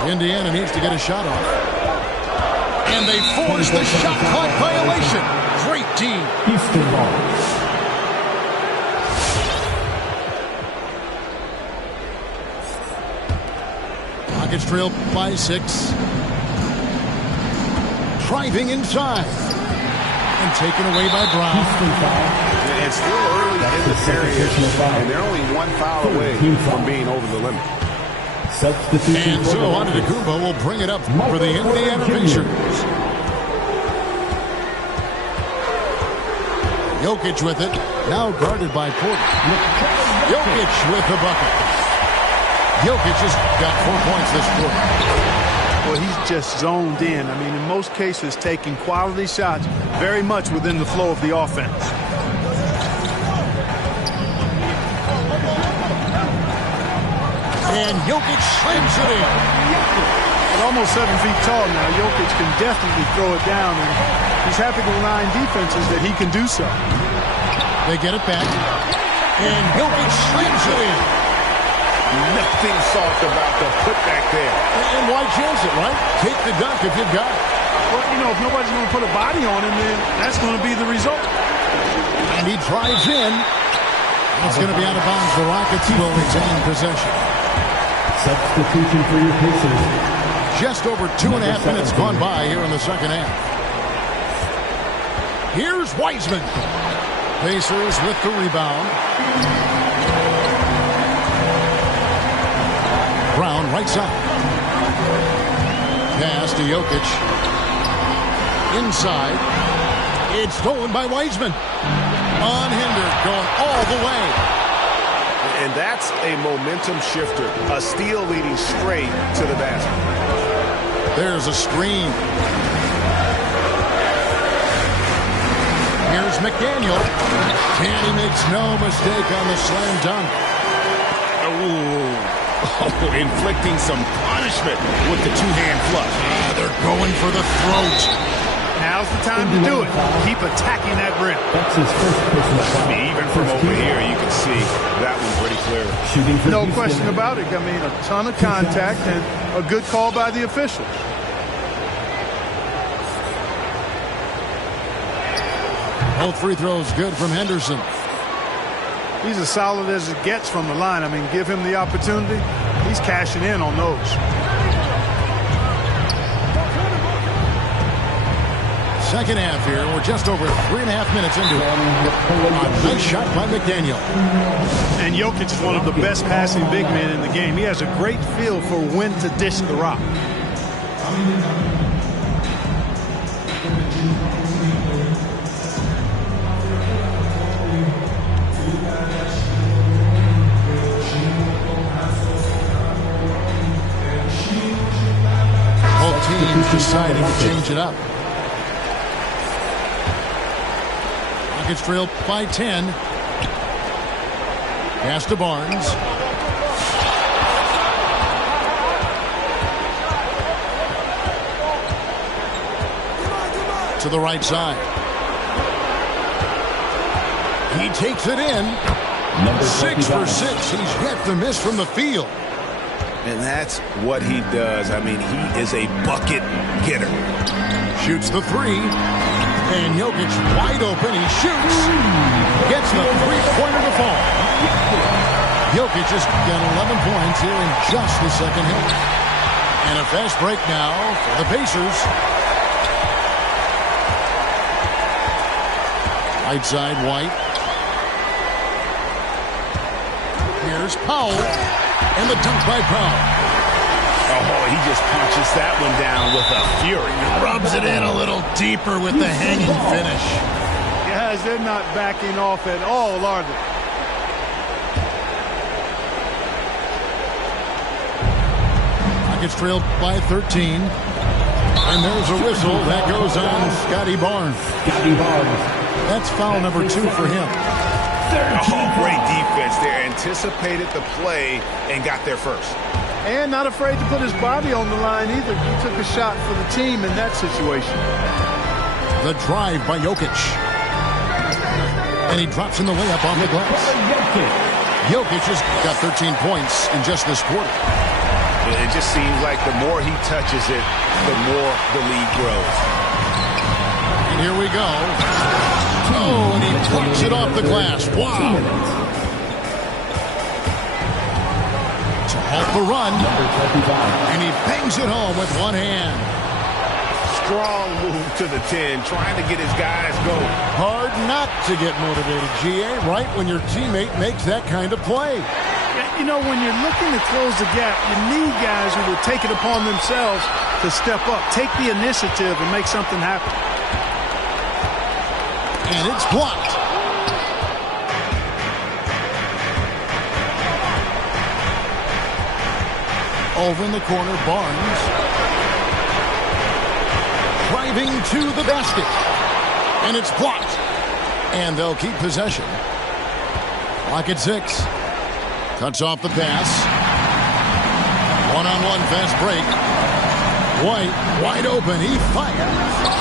Indiana needs to get a shot off. And they force the shot clock violation. Great team. Houston ball. Rockets trail by 6. Driving inside. And taken away by Brown. It's still early in the period, and they're only 1 foul away from being over the limit. And so Antetokounmpo will bring it up for the Indiana Pacers. Jokic with it. Now guarded by Porter. Jokic with the bucket. Jokic has got 4 points this quarter. Well, he's just zoned in. I mean, in most cases, taking quality shots very much within the flow of the offense. And Jokic slams it in. At almost 7 feet tall now, Jokic can definitely throw it down, and he's happy to remind defenses that he can do so. They get it back. And Jokic slams it in. Nothing soft about the putback there. And why chance it, right? Take the dunk if you've got it. Well, you know, if nobody's going to put a body on him, then that's going to be the result. And he drives in. It's going to be out of bounds. The Rockets will retain possession. Substitution for your Pacers. Just over 2.5 minutes gone by here in the second half. Here's Wiseman. Pacers with the rebound. Brown right side. Pass to Jokic. Inside. It's stolen by Wiseman. Unhindered, going all the way. And that's a momentum shifter. A steal leading straight to the basket. There's a screen. Here's McDaniel. And he makes no mistake on the slam dunk. Oh, inflicting some punishment with the two-hand flush. They're going for the throat. Now's the time to do it. Keep attacking that rim. That's his first personal foul. Even from over here, you can see that one pretty clear. Shooting for No Houston. question about it. I mean, a ton of contact and a good call by the official. Both free throws good from Henderson. He's as solid as it gets from the line. I mean, give him the opportunity. He's cashing in on those. Second half here. We're just over 3.5 minutes into it. A nice shot by McDaniel. And Jokic is one of the best passing big men in the game. He has a great feel for when to dish the rock. Both teams deciding to change it up. Rockets trail by 10. Pass to Barnes. To the right side. He takes it in. Number 6 for 25. 6. He's yet to miss from the field. And that's what he does. I mean, he is a bucket getter. Shoots the three. And Jokic wide open. He shoots. Gets the three-pointer to fall. Jokic has got 11 points here in just the second half. And a fast break now for the Pacers. Right side, White. Here's Powell. And the dunk by Powell. Oh, he just punches that one down with a fury. Rubs it in a little deeper with the hanging finish. Guys, they're not backing off at all, are they? Rockets trailed by 13. And there's a whistle that goes on Scotty Barnes. Scotty Barnes. That's foul number 2 for him. Oh, great defense there. Anticipated the play and got there first. And not afraid to put his body on the line either. He took a shot for the team in that situation. The drive by Jokic. And he drops in the layup on the glass. Jokic has got 13 points in just this quarter. It just seems like the more he touches it, the more the lead grows. And here we go. Oh, and he plucks it off the glass. Wow. To halt the run. Number 25. And he bangs it home with one hand. Strong move to the 10, trying to get his guys going. Hard not to get motivated, GA, right when your teammate makes that kind of play. You know, when you're looking to close the gap, you need guys who will take it upon themselves to step up, take the initiative, and make something happen. And it's blocked. Over in the corner, Barnes. Driving to the basket. And it's blocked. And they'll keep possession. Clock at 6. Cuts off the pass. One-on-one fast break. White, wide open. He fires.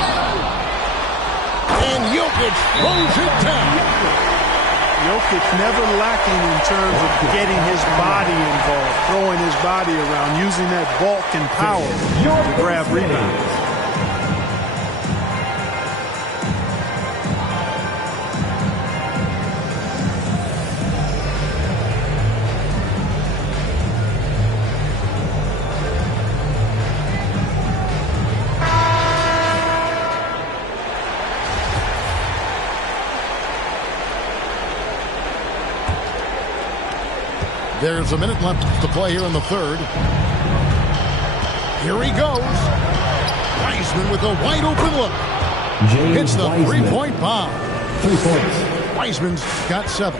And Jokic throws it down. Jokic never lacking in terms of getting his body involved, throwing his body around, using that bulk and power to grab rebounds. There's a minute left to play here in the third. Here he goes. Wiseman with a wide open look. Hits the three-point bomb. 3 points. Wiseman's got 7.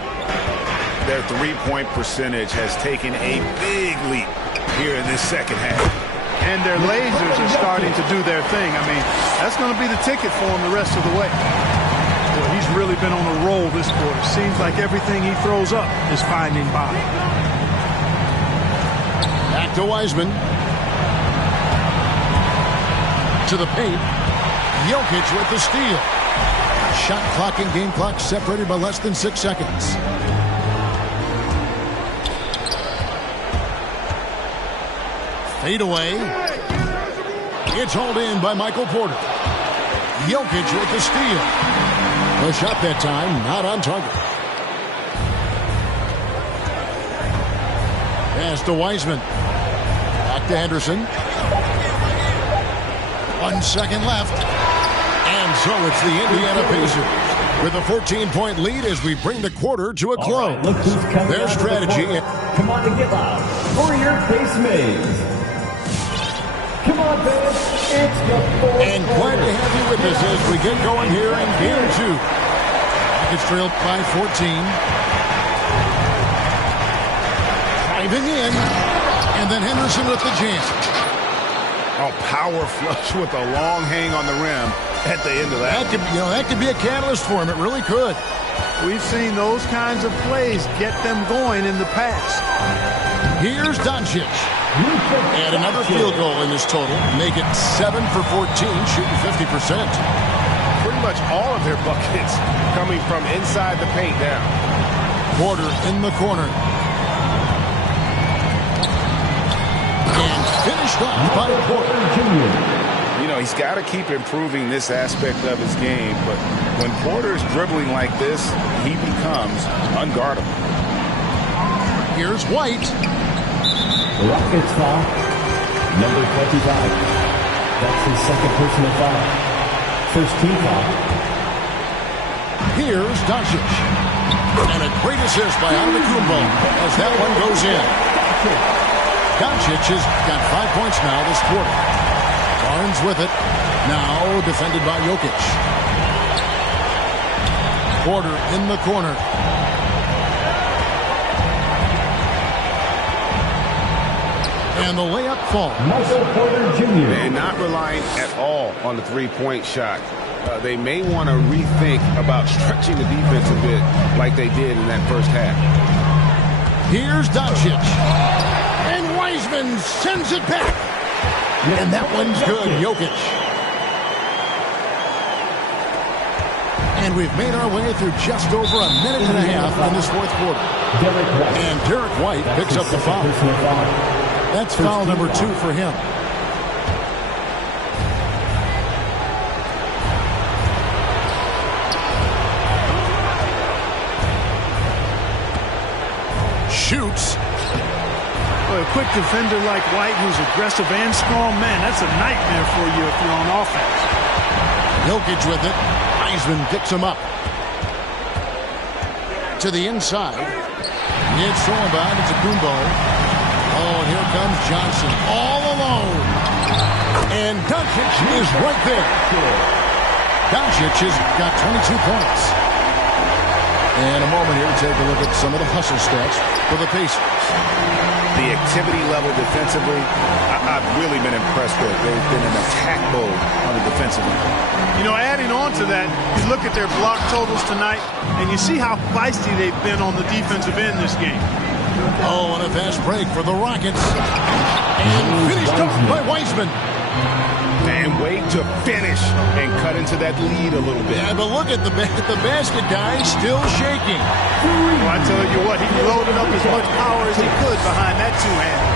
Their three-point percentage has taken a big leap here in this second half. And their lasers are starting to do their thing. I mean, that's going to be the ticket for him the rest of the way. Boy, he's really been on a roll this quarter. Seems like everything he throws up is finding bottom. Back to Wiseman. To the paint. Jokic with the steal. Shot clock and game clock separated by less than 6 seconds. Fade away. It's hauled in by Michael Porter. Jokic with the steal. The shot that time not on target. Pass to Wiseman. Back to Henderson. 1 second left. And so it's the Indiana Pacers with a 14-point lead as we bring the quarter to a close. Right, look who's coming Their out of the strategy. court. Come on and get loud for your base mates. Come on, fans. It's the fourth And glad to have you with us as we get going here in game 2. It's trailed by 14. Driving in. And then Henderson with the jam. Oh, power flush with a long hang on the rim at the end of that. That could be a catalyst for him. It really could. We've seen those kinds of plays get them going in the past. Here's Doncic. And another field goal in this total. Make it 7 for 14, shooting 50%. Pretty much all of their buckets coming from inside the paint now. Porter in the corner. And finished off by Porter Jr. You know, he's got to keep improving this aspect of his game, but when Porter's dribbling like this, he becomes unguardable. Here's White. Rockets foul. Number 25. That's his second personal foul. First team foul. Here's Doncic. And a great assist by Antetokounmpo as that one goes in. Doncic has got 5 points now this quarter. Barnes with it. Now defended by Jokic. Porter in the corner. And the layup falls. Michael Porter Jr. And not relying at all on the three-point shot. They may want to rethink about stretching the defense a bit like they did in that first half. Here's Doncic. And Wiseman sends it back. And that one's good. Jokic. And we've made our way through just over a minute and a half in this fourth quarter. And Derek White picks up the foul. That's foul number 2 for him. Shoots. Well, a quick defender like White who's aggressive and strong, man, that's a nightmare for you if you're on offense. Jokic with it. Wiseman picks him up. To the inside. It's thrown by Antetokounmpo. Oh, and here comes Johnson all alone. And Doncic is right there. Doncic has got 22 points. And a moment here to take a look at some of the hustle stats for the Pacers. The activity level defensively, I've really been impressed with. They've been in attack mode on the defensive end. You know, adding on to that, you look at their block totals tonight, and you see how feisty they've been on the defensive end this game. Oh, and a fast break for the Rockets. And finished off by Wiseman. And wait to finish and cut into that lead a little bit. Yeah, but look at the basket guy still shaking. I tell you what, he loaded up as much power as he could behind that two-hander.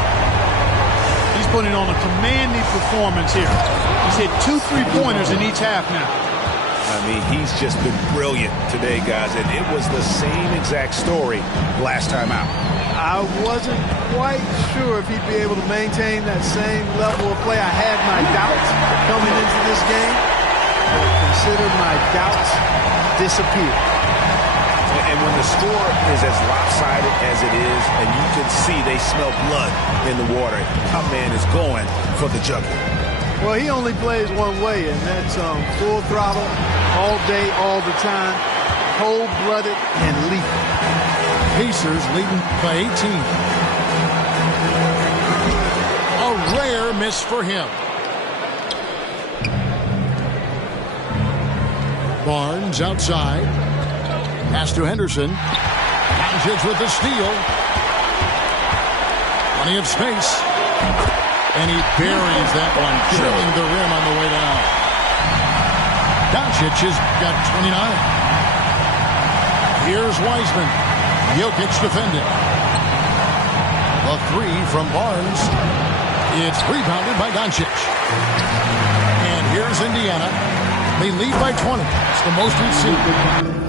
He's putting on a commanding performance here. He's hit 2 3-pointers in each half now. I mean, he's just been brilliant today, guys, and it was the same exact story last time out. I wasn't quite sure if he'd be able to maintain that same level of play. I had my doubts coming into this game, but consider my doubts disappeared. And when the score is as lopsided as it is, and you can see they smell blood in the water, top man is going for the jugular. Well, he only plays one way, and that's full throttle, all day, all the time, cold-blooded and lethal. Pacers leading by 18. A rare miss for him. Barnes outside. Pass to Henderson. Doncic with the steal. Plenty of space. And he buries that one, drilling the rim on the way down. Doncic has got 29. Here's Wiseman. Jokic defending. The three from Barnes. It's rebounded by Doncic. And here's Indiana. They lead by 20. It's the most we've seen.